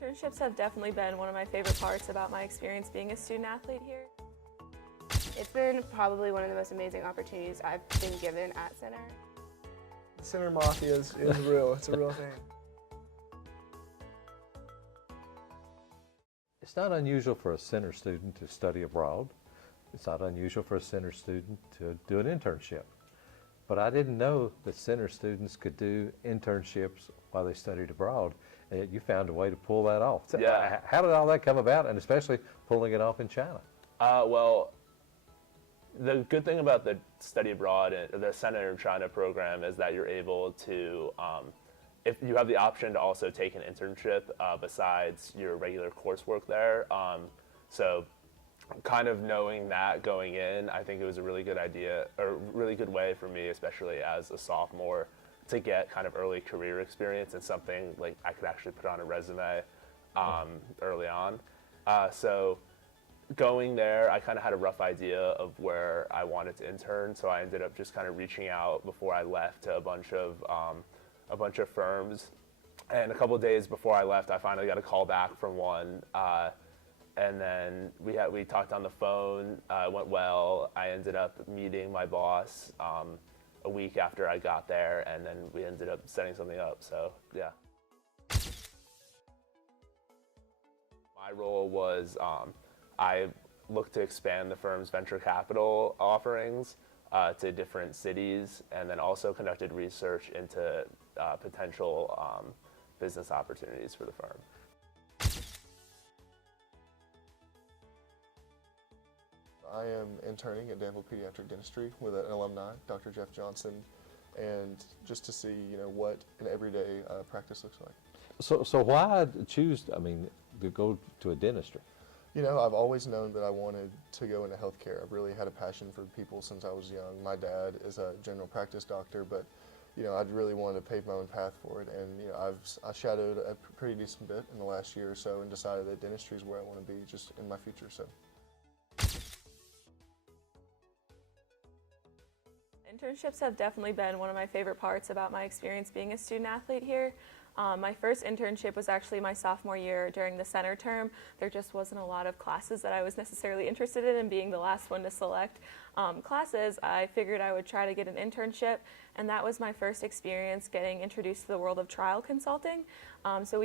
Internships have definitely been one of my favorite parts about my experience being a student athlete here. It's been probably one of the most amazing opportunities I've been given at Center. The Center Mafia is real. It's a real thing. It's not unusual for a Center student to study abroad. It's not unusual for a Center student to do an internship. But I didn't know that Center students could do internships while they studied abroad. And yet you found a way to pull that off. Yeah. How did all that come about, and especially pulling it off in China? Well, the good thing about the study abroad, the Center China program, is that you're able to, if you have the option to also take an internship besides your regular coursework there. So kind of knowing that going in, I think it was a really good idea, or really good way for me, especially as a sophomore, to get kind of early career experience and something like I could actually put on a resume early on. So going there, I kind of had a rough idea of where I wanted to intern, so I ended up just kind of reaching out before I left to a bunch of firms. And a couple of days before I left, I finally got a call back from one. And then we talked on the phone. It went well. I ended up meeting my boss a week after I got there, and then we ended up setting something up. So yeah. My role was I looked to expand the firm's venture capital offerings to different cities, and then also conducted research into potential business opportunities for the firm. I am interning at Danville Pediatric Dentistry with an alumni, Dr. Jeff Johnson, and just to see, what an everyday practice looks like. So why choose, to go to a dentistry? I've always known that I wanted to go into healthcare. I've really had a passion for people since I was young. My dad is a general practice doctor, but I'd really wanted to pave my own path for it, and I shadowed a pretty decent bit in the last year or so, and decided that dentistry is where I want to be just in my future. So. Internships have definitely been one of my favorite parts about my experience being a student athlete here. My first internship was actually my sophomore year during the center term. There just wasn't a lot of classes that I was necessarily interested in, and being the last one to select classes, I figured I would try to get an internship, and that was my first experience getting introduced to the world of trial consulting. So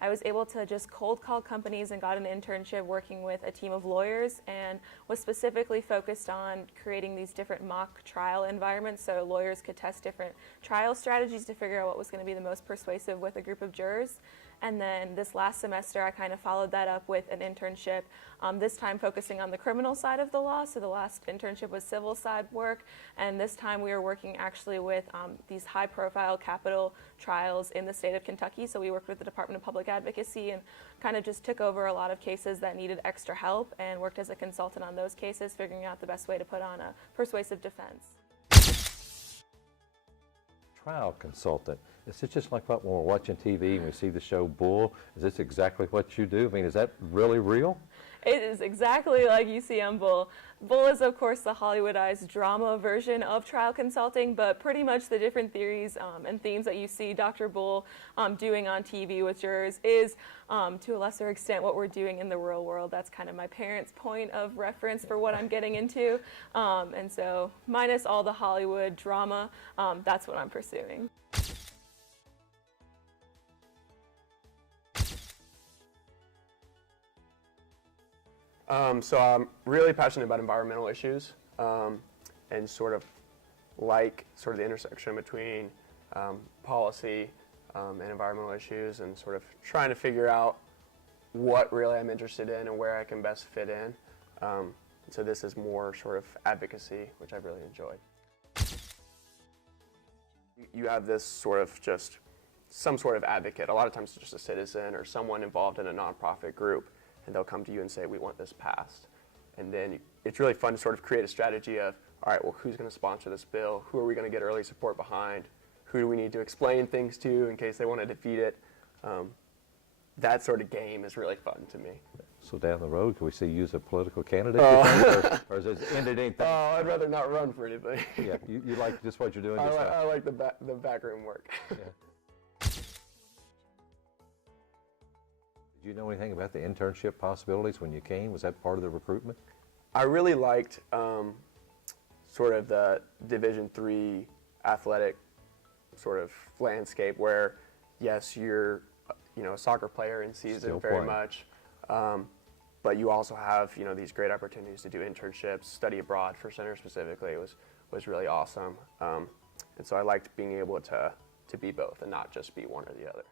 I was able to just cold call companies and got an internship working with a team of lawyers, and was specifically focused on creating these different mock trial environments so lawyers could test different trial strategies to figure out what was going to be the most persuasive with a group of jurors. And then this last semester, I kind of followed that up with an internship, this time focusing on the criminal side of the law. So the last internship was civil side work, and this time we were working actually with these high-profile capital trials in the state of Kentucky. So we worked with the Department of Public Advocacy and kind of just took over a lot of cases that needed extra help, and worked as a consultant on those cases, figuring out the best way to put on a persuasive defense. Trial consultant. Is it just like when we're watching TV and we see the show Bull? Is this exactly what you do? Is that really real? It is exactly like you see on Bull. Bull is, of course, the Hollywoodized drama version of trial consulting, but pretty much the different theories and themes that you see Dr. Bull doing on TV with jurors is, to a lesser extent, what we're doing in the real world. That's kind of my parents' point of reference for what I'm getting into. And so, minus all the Hollywood drama, that's what I'm pursuing. So I'm really passionate about environmental issues and sort of the intersection between policy and environmental issues, and sort of trying to figure out what really I'm interested in and where I can best fit in. So this is more sort of advocacy, which I've really enjoyed. You have this sort of just some sort of advocate. A lot of times it's just a citizen or someone involved in a nonprofit group, and they'll come to you and say, we want this passed. And then it's really fun to sort of create a strategy of, all right, well, who's going to sponsor this bill? Who are we going to get early support behind? Who do we need to explain things to in case they want to defeat it? That sort of game is really fun to me. So down the road, can we see you as a political candidate? Or is it ended anything? Oh, I'd rather not run for anything. Yeah, you like just what you're doing? I like the backroom work. Yeah. Did you know anything about the internship possibilities when you came? Was that part of the recruitment? I really liked sort of the Division III athletic sort of landscape where, yes, you're a soccer player in season Still very playing. much, but you also have these great opportunities to do internships, study abroad for center specifically. It was really awesome, and so I liked being able to be both and not just be one or the other.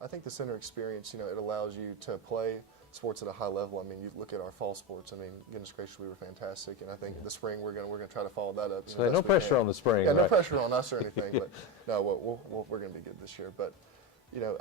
I think the center experience, it allows you to play sports at a high level. I mean, you look at our fall sports. I mean, goodness gracious, we were fantastic, and I think the spring we're gonna try to follow that up. So no pressure on the spring. Yeah, right? no pressure on us or anything, but no, we're gonna be good this year. But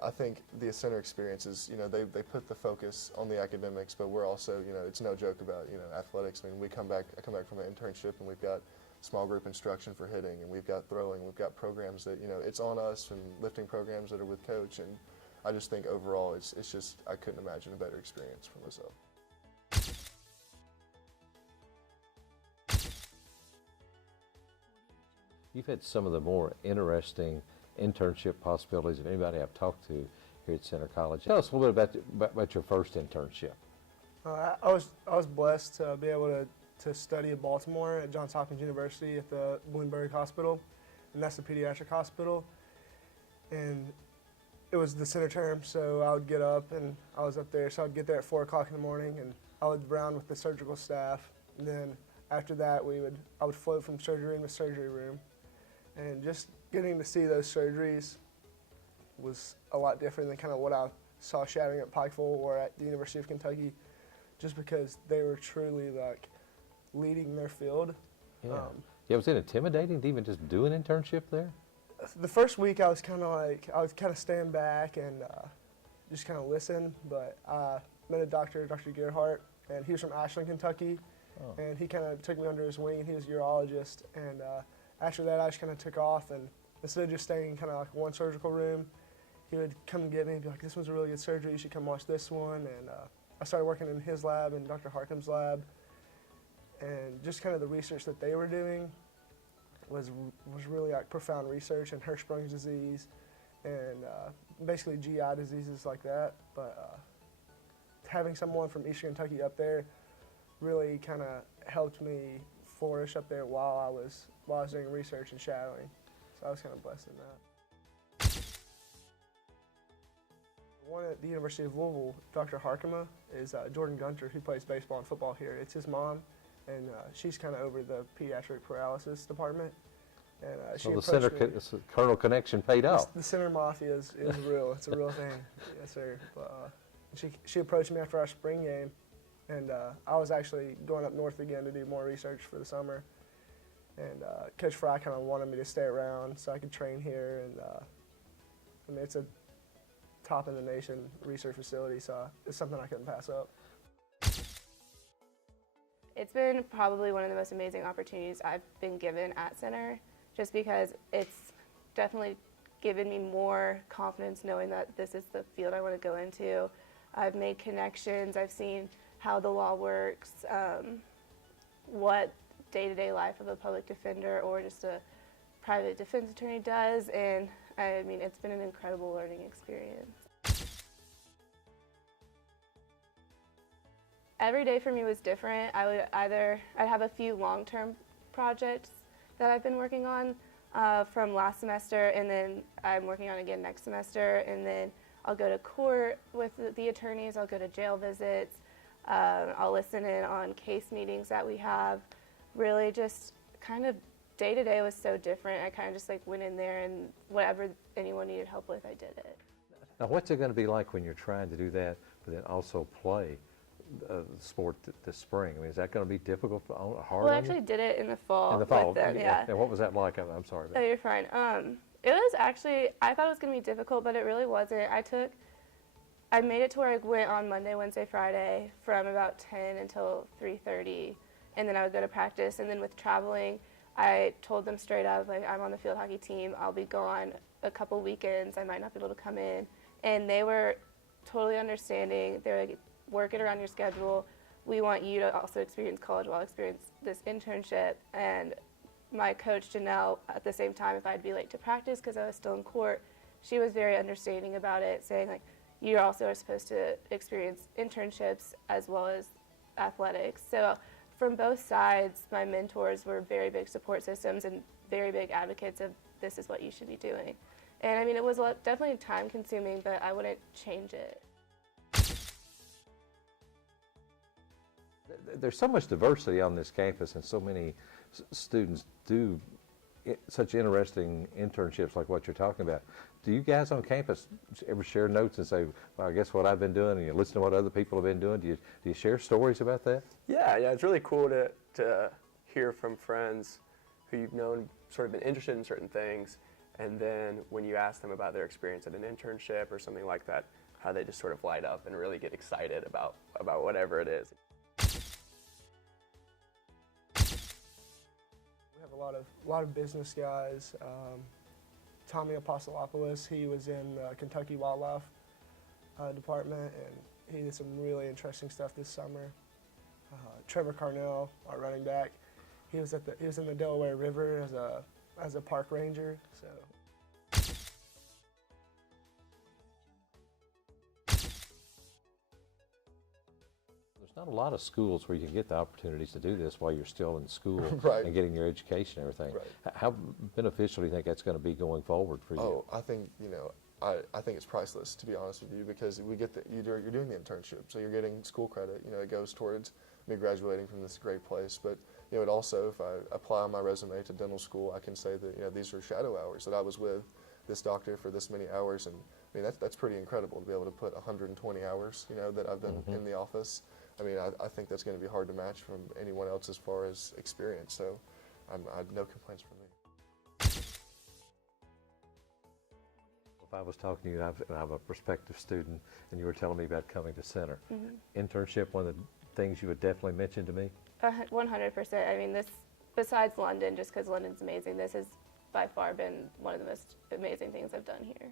I think the center experiences, they put the focus on the academics, but we're also, it's no joke about athletics. I mean, I come back from an internship, and we've got small group instruction for hitting, and we've got throwing, we've got programs that it's on us, and lifting programs that are with coach, and I just think overall it's just, I couldn't imagine a better experience for myself. You've had some of the more interesting internship possibilities of anybody I've talked to here at Center College. Tell us a little bit about your first internship. I was blessed to be able to study in Baltimore at Johns Hopkins University at the Bloomberg Hospital, and that's the pediatric hospital. And it was the center term, so I would get up and I was up there. So I'd get there at 4 o'clock in the morning, and I would round with the surgical staff. And then after that, I would float from surgery room to surgery room, and just getting to see those surgeries was a lot different than kind of what I saw shadowing at Pikeville or at the University of Kentucky, just because they were truly like leading their field. Yeah, was it intimidating to even just do an internship there? The first week I was kind of stand back and just kind of listen, but I met a Dr. Gerhardt, and he was from Ashland, Kentucky, and he kind of took me under his wing, and he was a urologist, and after that I just kind of took off, and instead of just staying in kind of like one surgical room, he would come and get me and be like, this one's a really good surgery, you should come watch this one, and I started working in his lab and Dr. Harkham's lab, and just kind of the research that they were doing was really like profound research in Hirschsprung's disease and basically GI diseases like that. But having someone from Eastern Kentucky up there really kind of helped me flourish up there while I was doing research and shadowing. So I was kind of blessed in that. One at the University of Louisville, Dr. Harkema, is Jordan Gunter, who plays baseball and football here. It's his mom. And she's kind of over the pediatric paralysis department. And So the center Colonel connection paid off. The center mafia is real. It's a real thing. Yes, sir. But she approached me after our spring game, and I was actually going up north again to do more research for the summer. And Coach Fry kind of wanted me to stay around so I could train here. And I mean, it's a top in the nation research facility, so it's something I couldn't pass up. It's been probably one of the most amazing opportunities I've been given at Center, just because it's definitely given me more confidence knowing that this is the field I want to go into. I've made connections, I've seen how the law works, what day-to-day life of a public defender or just a private defense attorney does, and I mean, it's been an incredible learning experience. Every day for me was different. I'd have a few long-term projects that I've been working on from last semester, and then I'm working on again next semester, and then I'll go to court with the attorneys, I'll go to jail visits, I'll listen in on case meetings that we have. Really just kind of day-to-day was so different. I kind of just like went in there, and whatever anyone needed help with, I did it. Now, what's it going to be like when you're trying to do that, but then also play sport this spring? I mean, is that going to be difficult, hard? Well, I on you? actually did it in the fall. In the fall, with them, yeah. And what was that like? I'm sorry. Oh, you're fine. It was actually, I thought it was going to be difficult, but it really wasn't. I made it to where I went on Monday, Wednesday, Friday from about 10 until 3:30, and then I would go to practice. And then with traveling, I told them straight up, like, I'm on the field hockey team. I'll be gone a couple weekends. I might not be able to come in. And they were totally understanding. They were like, work it around your schedule. We want you to also experience college while experience this internship. And my coach, Janelle, at the same time, if I'd be late to practice because I was still in court, she was very understanding about it, saying like, you also are supposed to experience internships as well as athletics. So from both sides, my mentors were very big support systems and very big advocates of this is what you should be doing. And I mean, it was definitely time consuming, but I wouldn't change it. There's so much diversity on this campus, and so many students do such interesting internships like what you're talking about. Do you guys on campus ever share notes and say, well, I guess what I've been doing, and you listen to what other people have been doing? Do you share stories about that? Yeah, it's really cool to hear from friends who you've known sort of been interested in certain things, and then when you ask them about their experience at an internship or something like that, how they just sort of light up and really get excited about whatever it is. We have a lot of business guys. Tommy Apostolopoulos, he was in the Kentucky Wildlife Department, and he did some really interesting stuff this summer. Trevor Carnell, our running back, he was in the Delaware River as a park ranger. So. There's not a lot of schools where you can get the opportunities to do this while you're still in school Right. and getting your education and everything. Right. How beneficial do you think that's going to be going forward for you? Oh, I think, I think it's priceless, to be honest with you, because we get you're doing the internship, so you're getting school credit. It goes towards me graduating from this great place. But it also, if I apply on my resume to dental school, I can say that these are shadow hours that I was with this doctor for this many hours, and I mean that's pretty incredible to be able to put 120 hours that I've been in the office. I mean, I think that's going to be hard to match from anyone else as far as experience. So, I no complaints from me. If I was talking to you, I'm a prospective student, and you were telling me about coming to Center. Internship, one of the things you would definitely mention to me? 100%. I mean, this, besides London, just because London's amazing, this has by far been one of the most amazing things I've done here.